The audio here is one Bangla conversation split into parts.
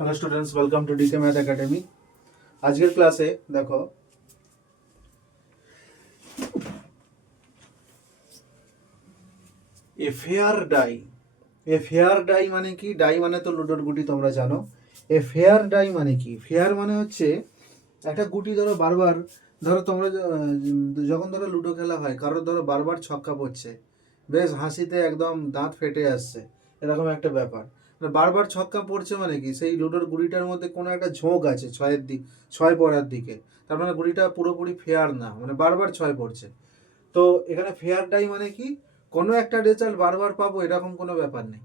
Hello students, welcome to DK Math Academy. আজকের ক্লাসে দেখো এ ফেয়ার ডাই মানে কি? ডাই মানে তো লুডোর গুটি, তোমরা জানো। ফেয়ার ডাই মানে কি? ফেয়ার মানে হচ্ছে একটা গুটি ধরো বারবার, ধরো তোমরা যখন ধরো লুডো খেলা হয়, কারোর ধরো বারবার ছক্কা পড়ছে, বেশ হাসিতে একদম দাঁত ফেটে আসছে, এরকম একটা ব্যাপার। মানে বারবার ছক্কা পড়ছে মানে কি, সেই লুডোর গুড়িটার মধ্যে কোনো একটা ঝোঁক আছে ছয় পড়ার দিকে। তার মানে গুড়িটা পুরোপুরি ফেয়ার না, মানে বারবার ছয় পড়ছে। তো এখানে ফেয়ার ডাই মানে কি, কোনো একটা রেজাল্ট বারবার পাবো এরকম কোনো ব্যাপার নেই।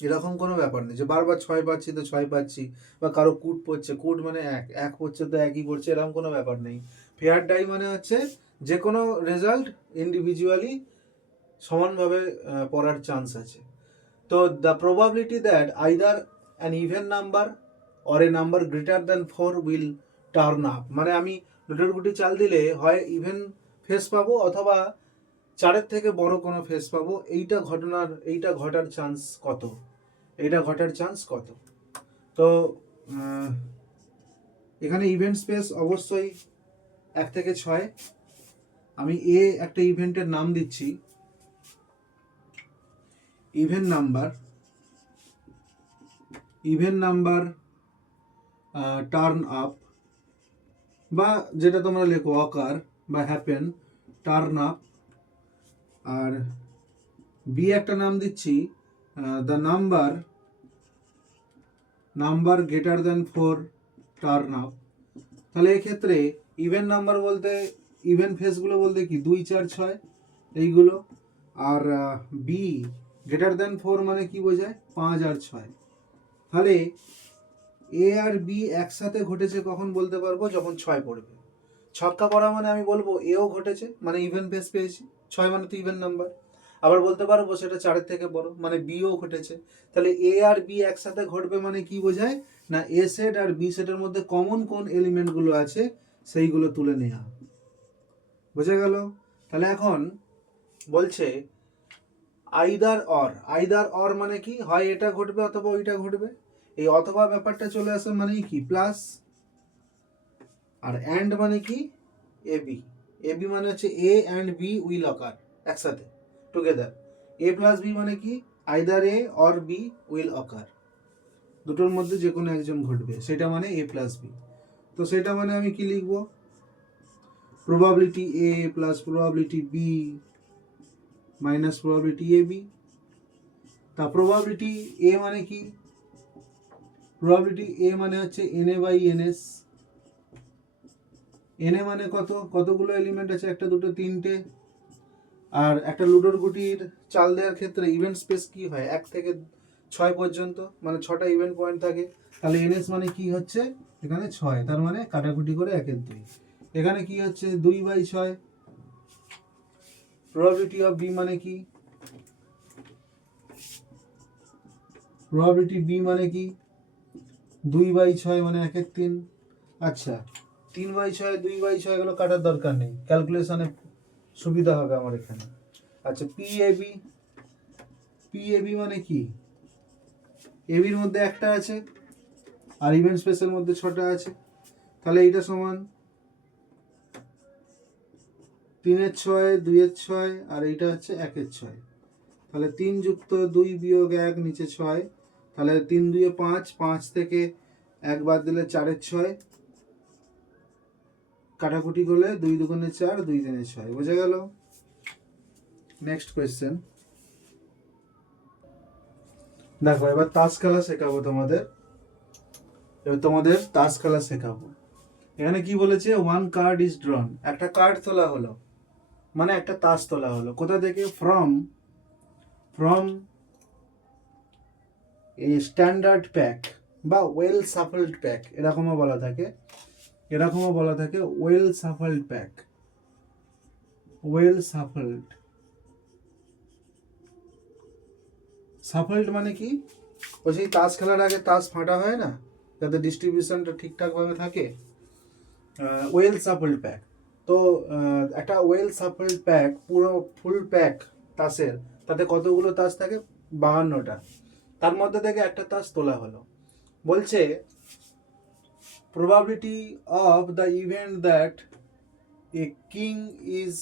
এরকম কোনো ব্যাপার নেই যে বারবার ছয় পাচ্ছি তো ছয় পাচ্ছি, বা কারো কুট পড়ছে, কুট মানে এক পড়ছে তো একই পড়ছে, এরকম কোনো ব্যাপার নেই। ফেয়ার ডাই মানে হচ্ছে যে কোনো রেজাল্ট ইন্ডিভিজুয়ালি সমানভাবে পড়ার চান্স আছে। তো the probability that either an even number or a number greater than 4 will turn up, মানে আমি লুডোর গুটি চাল দিলে হয় ইভেন ফেস পাবো অথবা চারের থেকে বড় কোনো ফেস পাবো, এইটা ঘটার চান্স কত? তো এখানে ইভেন্ট স্পেস অবশ্যই 1 থেকে 6। আমি একটা ইভেন্টের নাম দিচ্ছি ইভেন নাম্বার টার্ন আপ, বা যেটা তোমরা লেখো অকার বা হ্যাপেন, টার্ন আপ। আর বি একটা নাম দিচ্ছি the number greater than 4 turn up. তাহলে এক্ষেত্রে ইভেন নাম্বার বলতে, ইভেন ফেসগুলো বলতে কি 2, 4, 6 এইগুলো। আর বি গ্রেটার দ্যান 4 মানে কি বোঝায়? 5 আর 6। তাহলে এ আর বি একসাথে ঘটেছে কখন বলতে পারবো? যখন 6 পড়বে। ছক্কা পড়া মানে আমি বলবো এও ঘটেছে, মানে ইভেন ফেস পেয়েছি, 6 মানে তো ইভেন নাম্বার। আবার বলতে পারবো সেটা 4 থেকে বড়, মানে বিও ঘটেছে। তাহলে এ আর বি একসাথে ঘটবে মানে কি বোঝায়? না এ সেট আর বি সেটের মধ্যে কমন কোন এলিমেন্টগুলো আছে সেইগুলো তুলে নেওয়া। বোঝা গেল? তাহলে এখন বলছে আইদার অর মানে কি, হয় এটা ঘটবে অথবা ওইটা ঘটবে। এই অথবা ব্যাপারটা চলে আসে মানে কি প্লাস, আর অ্যান্ড মানে কি এবি মানে হচ্ছে A and B will occur একসাথে টুগেদার। এ প্লাস বি মানে কি either A or B will occur, দুটোর মধ্যে যে কোনো একজন ঘটবে, সেটা মানে এ প্লাস বি। তো সেটা মানে আমি কি লিখবো? Probability A plus probability B minus probability A B. তা প্রবাবিলিটি এ মানে কি? প্রবাবিলিটি এ মানে হচ্ছে এনএ বাই এনএস। এনএ মানে কতগুলো এলিমেন্ট আছে? একটা, দুটো, তিনটে। আর একটা লুডোর গুটির চাল দেওয়ার ক্ষেত্রে ইভেন্ট স্পেস কি হয়? 1 থেকে 6 পর্যন্ত, মানে 6টা ইভেন্ট পয়েন্ট থাকে। তাহলে এনএস মানে কি হচ্ছে? এখানে 6, তার মানে কাটাকুটি করে 1 এর 2। এখানে কি হচ্ছে? 2/6। প্রবাবিলিটি অফ বি মানে কি? প্রবাবিলিটি বি মানে কি? 2/6 মানে 1 এর 3। আচ্ছা, 3/6 2/6 এগুলো কাটার দরকার নেই, ক্যালকুলেশনে সুবিধা হবে আমার এখানে। আচ্ছা, পিএবি মানে কি? এবির মধ্যে একটা আছে আর ইভেন্ট স্পেসের মধ্যে 6টা আছে। তাহলে এইটা সমান 3-এর 6, 2-এর 6, আর এইটা হচ্ছে 1-এর 6। তাহলে 3 যুক্ত 2 বিয়োগ 1 নিচে 6। তাহলে 3 2 5, 5 থেকে 1 বাদ দিলে 4-এর 6, কাটাকুটি করলে 2 2 4, 2 3 6। বোঝা গেল? নেক্সট কোয়েশ্চেন দেখো, এবার তাস খেলা শেখাবো তোমাদের। এখানে কি বলেছে? 1 কার্ড ইজ ড্রন, একটা কার্ড তোলা হলো, মানে একটা তাস তোলা হলো। কোথা থেকে? ফ্রম এ স্ট্যান্ডার্ড প্যাক বা ওয়েল সাফলড প্যাক, এরকমও বলা থাকে ওয়েল সাফলড প্যাক। সাফলড মানে কি? ওই সেই তাস খেলার আগে তাস ফাটা হয় না, যাতে ডিস্ট্রিবিউশনটা ঠিকঠাকভাবে থাকে। Well shuffled pack. তো একটা ওয়েল সাফলড প্যাক, পুরো ফুল প্যাক তাসের, তাতে কতগুলো তাস থাকে? 52টা। তার মধ্যে থেকে একটা তাস তোলা হলো। বলছে probability of the event that a king is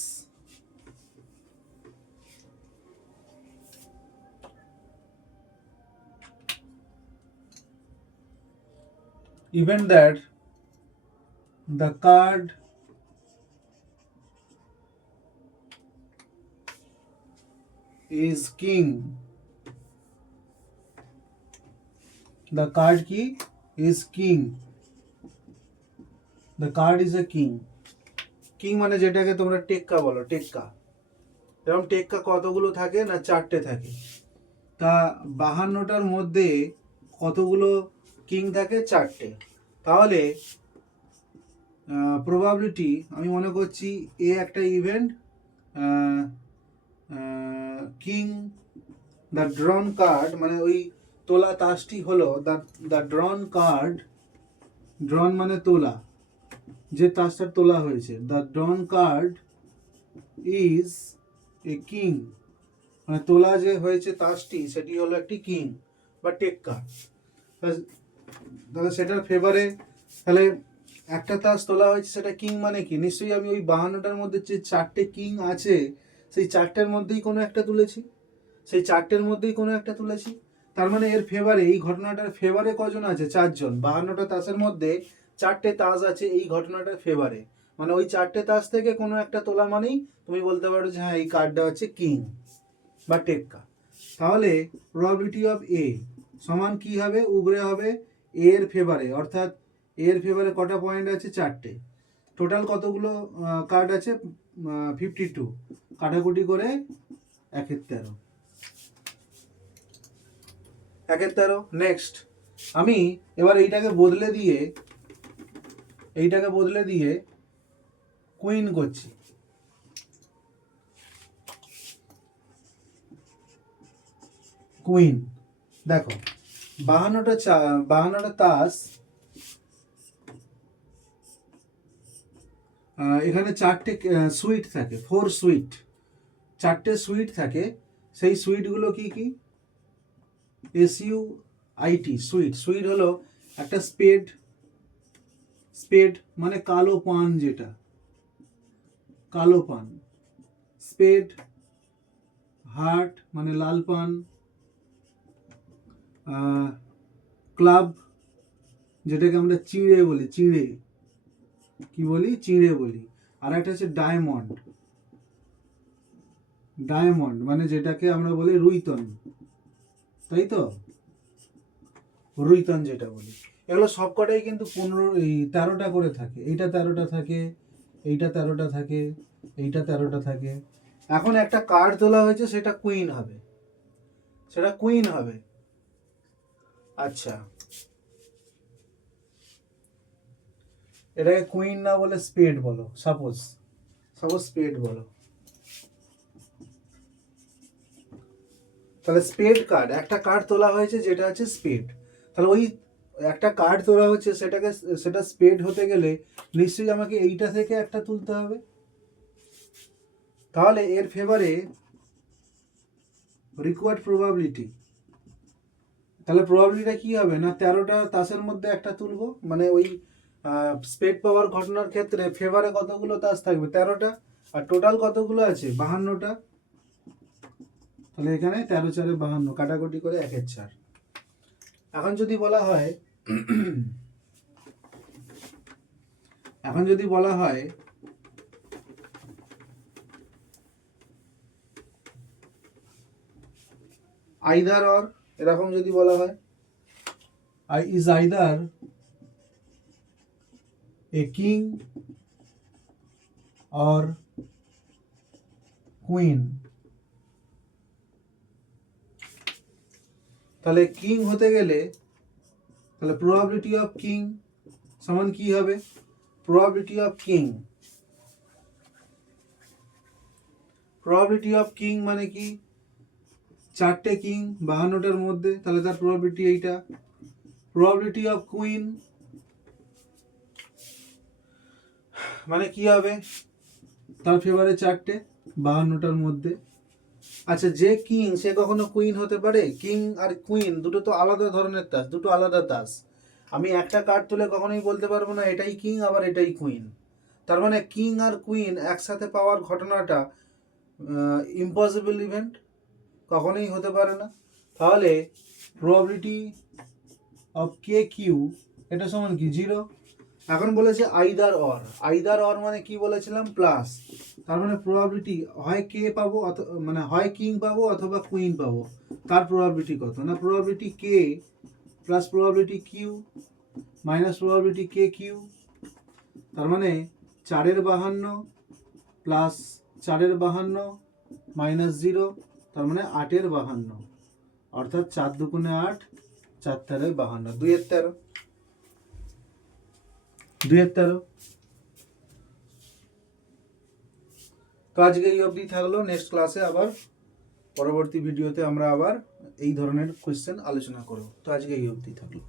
event that the card is king, the card কি is king, the card is a king. King মানে যেটাকে তোমরা টেক্কা বলো, টেক্কা। এরকম টেক্কা কতগুলো থাকে না, 4টে থাকে। তা 52টার মধ্যে কতগুলো কিং থাকে, 4টে। তাহলে প্রবাবিলিটি আমি মনে করছি এ একটা ইভেন্ট, কিং দ্য ড্রন কার্ড, মানে ওই তোলা তাসটি হলো দ্য ড্রন কার্ড, ড্রন মানে তোলা, যে তাসটা তোলা হয়েছে, the ড্রন card is a king, মানে তোলা যে হয়েছে তাসটি সেটি হলো একটি কিং বা টেক্কা। তাহলে সেটার ফেভারে, তাহলে একটা তাস তোলা হয়েছে সেটা কিং মানে কি, নিশ্চয়ই আমি ওই 52টার মধ্যে যে 4টে কিং আছে সেই 4টের মধ্যেই কোনো একটা তুলেছি, সেই 4টের মধ্যেই কোনো একটা তুলেছি। তার মানে এর ফেভারে, এই ঘটনাটার ফেভারে কজন আছে, 4জন। 52টা তাসের মধ্যে 4টে তাস আছে এই ঘটনাটার ফেভারে, মানে ওই 4টে তাস থেকে কোনো একটা তোলা মানেই তুমি বলতে পারো যে হ্যাঁ এই কার্ডটা হচ্ছে কিং বা টেক্কা। তাহলে প্রবাবিলিটি অফ এ সমান কি হবে, উগরে হবে এ এর ফেভারে, অর্থাৎ এর ফেভারে কটা পয়েন্ট আছে, 4টে। টোটাল কতগুলো কার্ড আছে, 52, কাটাকুটি করে 1/13, 1/13। নেক্সট আমি এবার এইটাকে বদলে দিয়ে কুইন করছি। কুইন দেখো 52টা তাস, এখানে 4টে সুইট থাকে, 4 সুইট, 4টে সুইট থাকে। সেই সুইটগুলো কি কি, SUIT সুইট। সুইট হলো একটা স্পেড, স্পেড মানে কালো পান, যেটা কালো পান, স্পেড, হার্ট মানে লাল পান, ক্লাব যেটাকে আমরা চিঁড়ে বলি, চিঁড়ে কি বলি, চিঁড়ে বলি। আর একটা হচ্ছে ডায়মন্ড, ডায়মন্ড মানে যেটাকে আমরা বলি রুইতন, তাই তো, রুইতন যেটা বলি। এগুলো সবকটাই কিন্তু 13টা করে থাকে, এইটা 13টা থাকে, এইটা 13টা থাকে, এইটা 13টা থাকে। এখন একটা কার্ড তোলা হয়েছে, সেটা কুইন হবে, সেটা কুইন হবে। আচ্ছা, এটাকে কুইন না বলে স্পেড বলো, সাপোজ স্পেড বলো। তাহলে স্পেড কার্ড, একটা কার্ড তোলা হয়েছে যেটা হচ্ছে স্পেড, তাহলে ওই একটা কার্ড তোলা হচ্ছে সেটা স্পেড হতে গেলে নিশ্চয়ই আমাকে এইটা থেকে একটা তুলতে হবে। তাহলে এর ফেভারে রিকোয়ার্ড প্রবাবিলিটি, তাহলে প্রবাবিলিটিটা কি হবে না, 13টা তাসের মধ্যে একটা তুলবো, মানে ওই স্পেড পাওয়ার ঘটনার ক্ষেত্রে ফেভারে কতগুলো তাস থাকবে, 13টা, আর টোটাল কতগুলো আছে, 52টা। তাহলে এখানে 13 4 52, কাটাকুটি করে 1/4। এখন যদি বলা হয় আইদার অর, এরকম যদি বলা হয় is either a king or queen, তাহলে কিং হতে গেলে তাহলে প্রবাবিলিটি অফ কিং সমান কি হবে, probability of king, probability of king মানে কি, 4টে কিং 52টার মধ্যে, তাহলে তার প্রবাবিলিটি এইটা। প্রবাবিলিটি অফ কুইন মানে কি হবে, তার ফেভারে 4টে 52টার মধ্যে। আচ্ছা, যে কিং সে কখনো কুইন হতে পারে? কিং আর কুইন দুটো তো আলাদা ধরনের তাস, দুটো আলাদা তাস। আমি একটা কার্ড তুলে কখনোই বলতে পারবো না এটাই কিং আবার এটাই কুইন। তার মানে কিং আর কুইন একসাথে পাওয়ার ঘটনাটা ইম্পসিবল ইভেন্ট, কখনোই হতে পারে না। তাহলে প্রবাবিলিটি অফ কে কিউ এটা সমান কি 0। এখন বলেছে আইদার অর মানে কি বলেছিলাম প্লাস, তার মানে প্রবাবিলিটি হয় কে পাবো মানে হয় কিং পাবো অথবা কুইন পাবো, তার প্রবাবিলিটি কত না probability K plus probability Q minus probability K Q, তার মানে 4/52 প্লাস 4/52 মাইনাস 0, তার মানে 8/52, অর্থাৎ 4 দুগুণে 8 4 তেরোয় 52, 2/13, 2/13। তো আজকে এই অবধি থাকলো, নেক্সট ক্লাসে আবার পরবর্তী ভিডিওতে আমরা আবার এই ধরনের কোয়েশ্চেন আলোচনা করব। তো আজকে এই অবধি থাকলো।